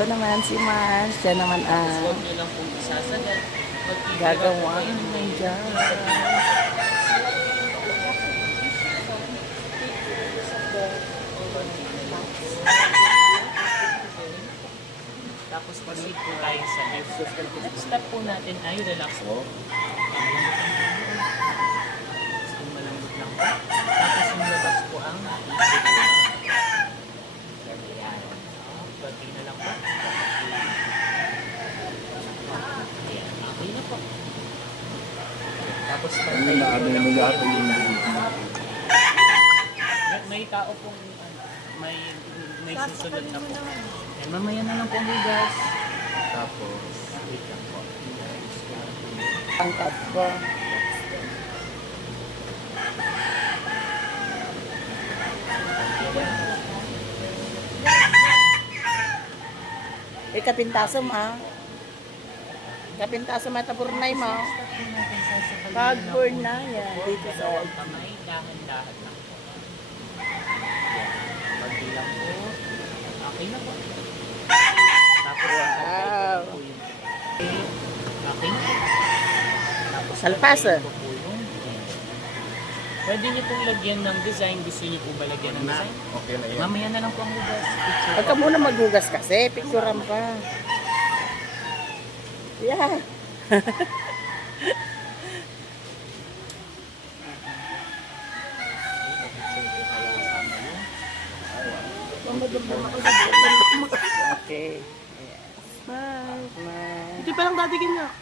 Ito naman si Mars. Siya naman Huwag nyo lang kung isasagat. gagawa ng dyan. Tapos proceed po tayo sa next. Next step po natin ay relax po. Malambot lang po. Tapos yung relax po ang ayan. Pati na lang po. Ayan. Okay na po. Tapos pantay po lang po yung may tao pong may susunod na po. Ayan, mamaya na lang po ang hugas. Tapos, wait lang po. Ang cut ko. Kapintasom kapintasom at apurnay mo. Pag burn na yan dito sa kamay, dahan-dahan lang po. Pagbilang po. Okay na po. Tapos, wow. Okay na po. Tapos, Salpas, po po yung pwede niyo pong lagyan ng design. Gusto niyo po ba lagyan ng design? Okay na yan. Mamaya na lang po ang hugas. Picture Huwag ka muna maghugas kasi. Picturean pa. Yeah. Okay. Yes. Smile. Smile. Ito pa lang dati ganyan.